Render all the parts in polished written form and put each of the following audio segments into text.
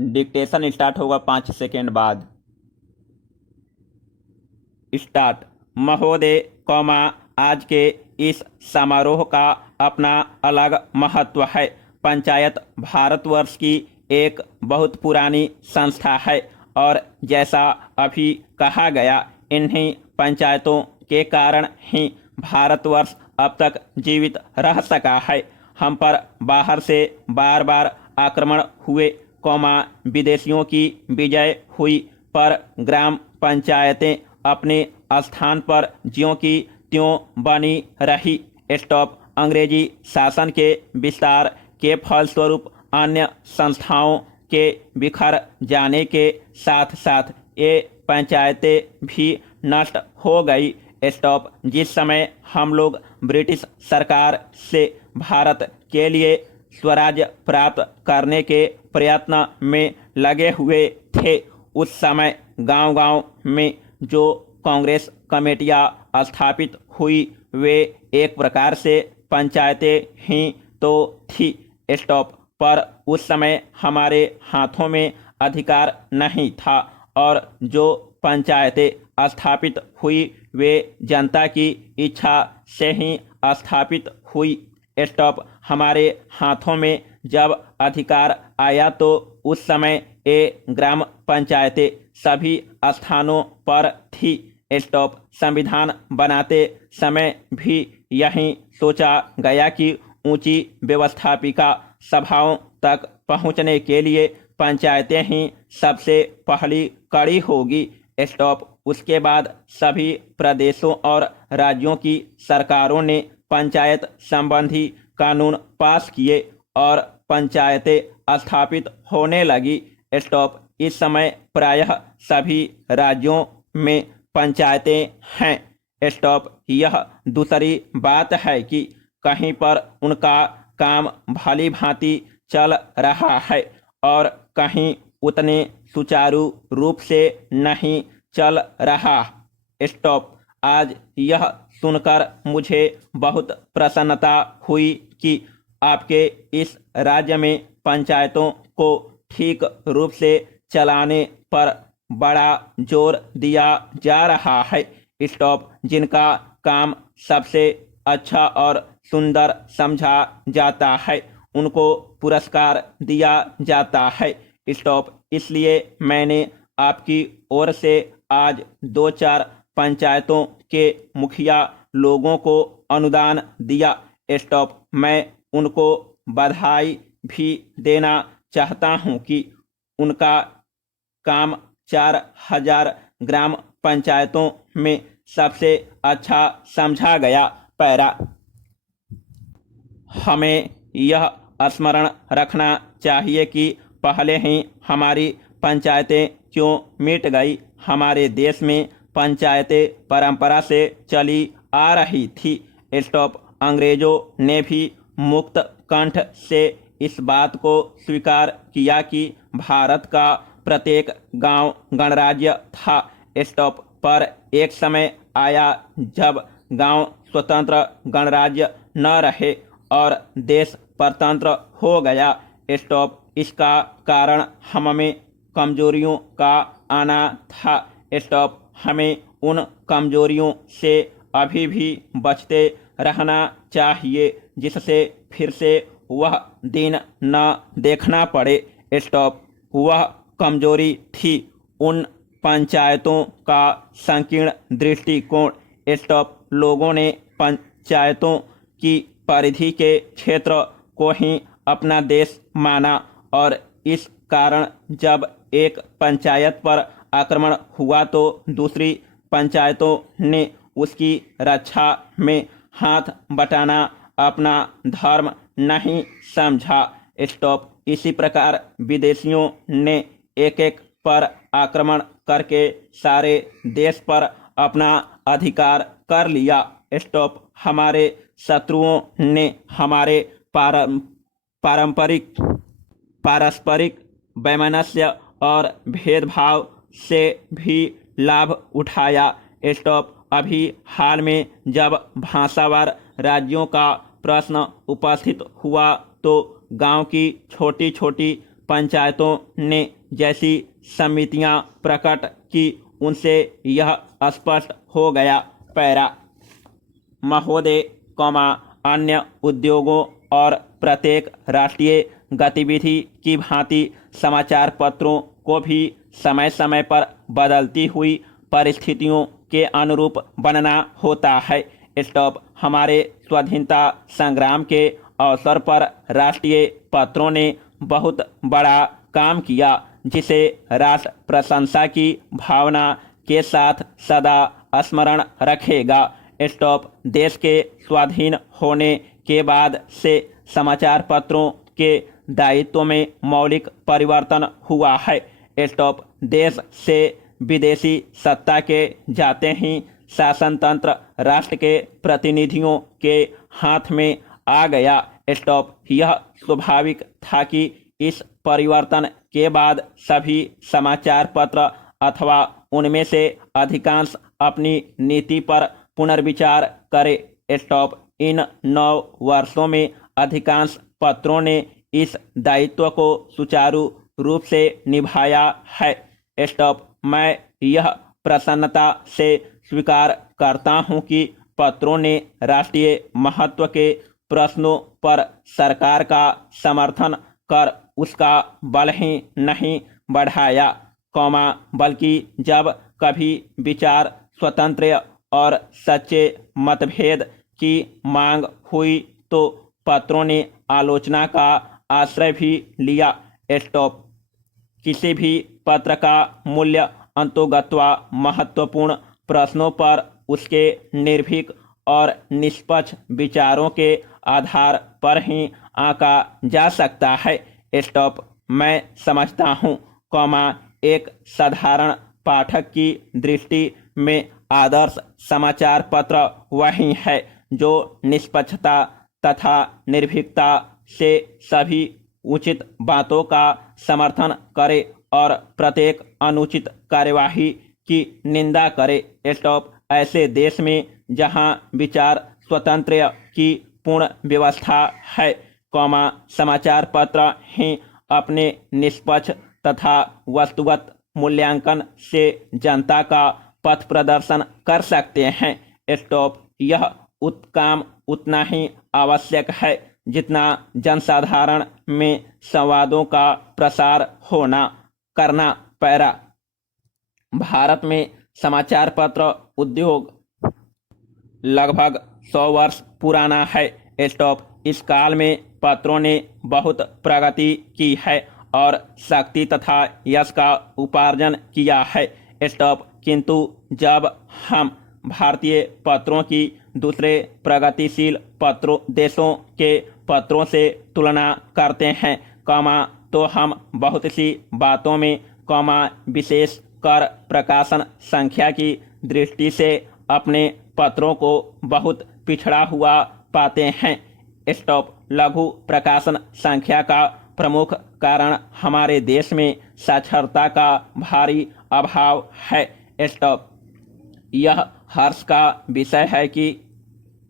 Dictation start होगा 5 second बाद। Start. महोदय, आज के इस समारोह का अपना अलग महत्व है। पंचायत भारतवर्ष की एक बहुत पुरानी संस्था है और जैसा अभी कहा गया, इन्हीं पंचायतों के कारण ही भारतवर्ष अब तक जीवित रह सका है। हम पर बाहर से बार बार आक्रमण हुए, विदेशियों की विजय हुई, पर ग्राम पंचायतें अपने स्थान पर ज्यों की त्यों बनी रही। स्टॉप। अंग्रेजी शासन के विस्तार के फलस्वरूप अन्य संस्थाओं के बिखर जाने के साथ साथ ये पंचायतें भी नष्ट हो गई। स्टॉप। जिस समय हम लोग ब्रिटिश सरकार से भारत के लिए स्वराज्य प्राप्त करने के प्रयत्न में लगे हुए थे, उस समय गांव-गांव में जो कांग्रेस कमेटियां स्थापित हुई, वे एक प्रकार से पंचायतें ही तो थी। स्टॉप। पर उस समय हमारे हाथों में अधिकार नहीं था और जो पंचायतें स्थापित हुई वे जनता की इच्छा से ही स्थापित हुई। स्टॉप। हमारे हाथों में जब अधिकार आया तो उस समय ये ग्राम पंचायतें सभी स्थानों पर थी। स्टॉप। संविधान बनाते समय भी यही सोचा गया कि ऊंची व्यवस्थापिका सभाओं तक पहुंचने के लिए पंचायतें ही सबसे पहली कड़ी होगी। स्टॉप। उसके बाद सभी प्रदेशों और राज्यों की सरकारों ने पंचायत संबंधी कानून पास किए और पंचायतें स्थापित होने लगी। स्टॉप। इस समय प्रायः सभी राज्यों में पंचायतें हैं। स्टॉप। यह दूसरी बात है कि कहीं पर उनका काम भली भांति चल रहा है और कहीं उतने सुचारू रूप से नहीं चल रहा। स्टॉप। आज यह सुनकर मुझे बहुत प्रसन्नता हुई कि आपके इस राज्य में पंचायतों को ठीक रूप से चलाने पर बड़ा जोर दिया जा रहा है। स्टॉप। जिनका काम सबसे अच्छा और सुंदर समझा जाता है, उनको पुरस्कार दिया जाता है। स्टॉप। इसलिए मैंने आपकी ओर से आज 2-4 पंचायतों के मुखिया लोगों को अनुदान दिया। स्टॉप। मैं उनको बधाई भी देना चाहता हूं कि उनका काम 4000 ग्राम पंचायतों में सबसे अच्छा समझा गया। पैरा। हमें यह स्मरण रखना चाहिए कि पहले ही हमारी पंचायतें क्यों मिट गई। हमारे देश में पंचायतें परंपरा से चली आ रही थी। स्टॉप। अंग्रेजों ने भी मुक्त कंठ से इस बात को स्वीकार किया कि भारत का प्रत्येक गांव गणराज्य था। स्टॉप। पर एक समय आया जब गांव स्वतंत्र गणराज्य न रहे और देश परतंत्र हो गया। स्टॉप। इसका कारण हम में कमजोरियों का आना था। स्टॉप। हमें उन कमजोरियों से अभी भी बचते रहना चाहिए जिससे फिर से वह दिन न देखना पड़े। स्टॉप। वह कमजोरी थी उन पंचायतों का संकीर्ण दृष्टिकोण। स्टॉप। लोगों ने पंचायतों की परिधि के क्षेत्र को ही अपना देश माना और इस कारण जब एक पंचायत पर आक्रमण हुआ तो दूसरी पंचायतों ने उसकी रक्षा में हाथ बटाना अपना धर्म नहीं समझा। स्टॉप। इसी प्रकार विदेशियों ने एक एक पर आक्रमण करके सारे देश पर अपना अधिकार कर लिया। स्टॉप। हमारे शत्रुओं ने हमारे पारस्परिक वैमनस्य और भेदभाव से भी लाभ उठाया। स्टॉप। अभी हाल में जब भाषावार राज्यों का प्रश्न उपस्थित हुआ तो गांव की छोटी छोटी पंचायतों ने जैसी समितियां प्रकट की उनसे यह स्पष्ट हो गया। पैरा महोदय, अन्य उद्योगों और प्रत्येक राष्ट्रीय गतिविधि की भांति समाचार पत्रों को भी समय समय पर बदलती हुई परिस्थितियों के अनुरूप बनना होता है। स्टॉप हमारे स्वाधीनता संग्राम के अवसर पर राष्ट्रीय पत्रों ने बहुत बड़ा काम किया, जिसे राष्ट्र प्रशंसा की भावना के साथ सदा स्मरण रखेगा। स्टॉप देश के स्वाधीन होने के बाद से समाचार पत्रों के दायित्व में मौलिक परिवर्तन हुआ है। स्टॉप देश से विदेशी सत्ता के जाते ही शासन तंत्र राष्ट्र के प्रतिनिधियों के हाथ में आ गया। स्टॉप यह स्वाभाविक था कि इस परिवर्तन के बाद सभी समाचार पत्र अथवा उनमें से अधिकांश अपनी नीति पर पुनर्विचार करे। स्टॉप इन 9 वर्षों में अधिकांश पत्रों ने इस दायित्व को सुचारू रूप से निभाया है। स्टॉप मैं यह प्रसन्नता से स्वीकार करता हूं कि पत्रों ने राष्ट्रीय महत्व के प्रश्नों पर सरकार का समर्थन कर उसका बल ही नहीं बढ़ाया, बल्कि जब कभी विचार स्वतंत्र और सच्चे मतभेद की मांग हुई तो पत्रों ने आलोचना का आश्रय भी लिया। स्टॉप किसी भी पत्र का मूल्य अंतोगत्वा महत्वपूर्ण प्रश्नों पर उसके निर्भीक और निष्पक्ष विचारों के आधार पर ही आंका जा सकता है। स्टॉप मैं समझता हूँ, एक साधारण पाठक की दृष्टि में आदर्श समाचार पत्र वही है जो निष्पक्षता तथा निर्भीकता से सभी उचित बातों का समर्थन करे और प्रत्येक अनुचित कार्यवाही की निंदा करे। स्टॉप ऐसे देश में जहां विचार स्वतंत्र की पूर्ण व्यवस्था है, समाचार पत्र ही अपने निष्पक्ष तथा वस्तुगत मूल्यांकन से जनता का पथ प्रदर्शन कर सकते हैं। स्टॉप यह काम उतना ही आवश्यक है जितना जनसाधारण में संवादों का प्रसार करना। पैरा भारत में समाचार पत्र उद्योग लगभग 100 वर्ष पुराना है। स्टॉप इस काल में पत्रों ने बहुत प्रगति की है और शक्ति तथा यश का उपार्जन किया है। स्टॉप किंतु जब हम भारतीय पत्रों की दूसरे प्रगतिशील देशों के पत्रों से तुलना करते हैं, तो हम बहुत सी बातों में, विशेष कर प्रकाशन संख्या की दृष्टि से अपने पत्रों को बहुत पिछड़ा हुआ पाते हैं। स्टॉप लघु प्रकाशन संख्या का प्रमुख कारण हमारे देश में साक्षरता का भारी अभाव है। स्टॉप यह हर्ष का विषय है कि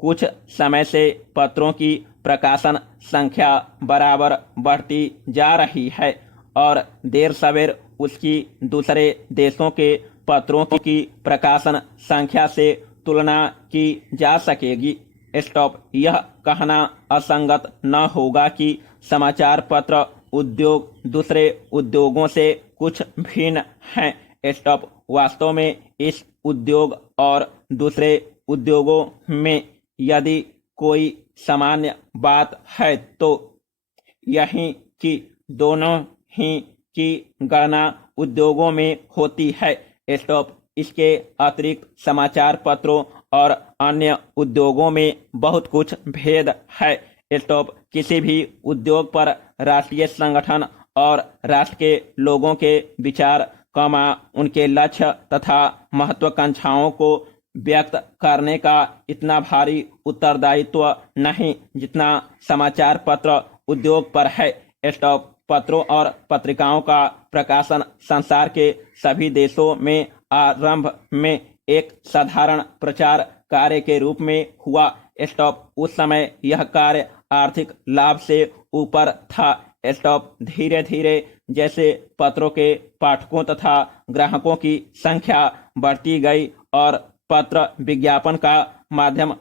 कुछ समय से पत्रों की प्रकाशन संख्या बराबर बढ़ती जा रही है और देर सवेर उसकी दूसरे देशों के पत्रों की प्रकाशन संख्या से तुलना की जा सकेगी। स्टॉप यह कहना असंगत न होगा कि समाचार पत्र उद्योग दूसरे उद्योगों से कुछ भिन्न हैं। स्टॉप वास्तव में इस उद्योग और दूसरे उद्योगों में यदि कोई सामान्य बात है तो यही कि दोनों ही की गणना उद्योगों में होती है। स्टॉप इसके अतिरिक्त समाचार पत्रों और अन्य उद्योगों में बहुत कुछ भेद है। स्टॉप किसी भी उद्योग पर राष्ट्रीय संगठन और राष्ट्र के लोगों के विचार, उनके लक्ष्य तथा महत्वाकांक्षाओं को व्यक्त करने का इतना भारी उत्तरदायित्व नहीं जितना समाचार पत्र उद्योग पर है। स्टॉप पत्रों और पत्रिकाओं का प्रकाशन संसार के सभी देशों में आरंभ में एक साधारण प्रचार कार्य के रूप में हुआ। स्टॉप उस समय यह कार्य आर्थिक लाभ से ऊपर था। स्टॉप धीरे धीरे जैसे पत्रों के पाठकों तथा ग्राहकों की संख्या बढ़ती गई और पत्र विज्ञापन का माध्यम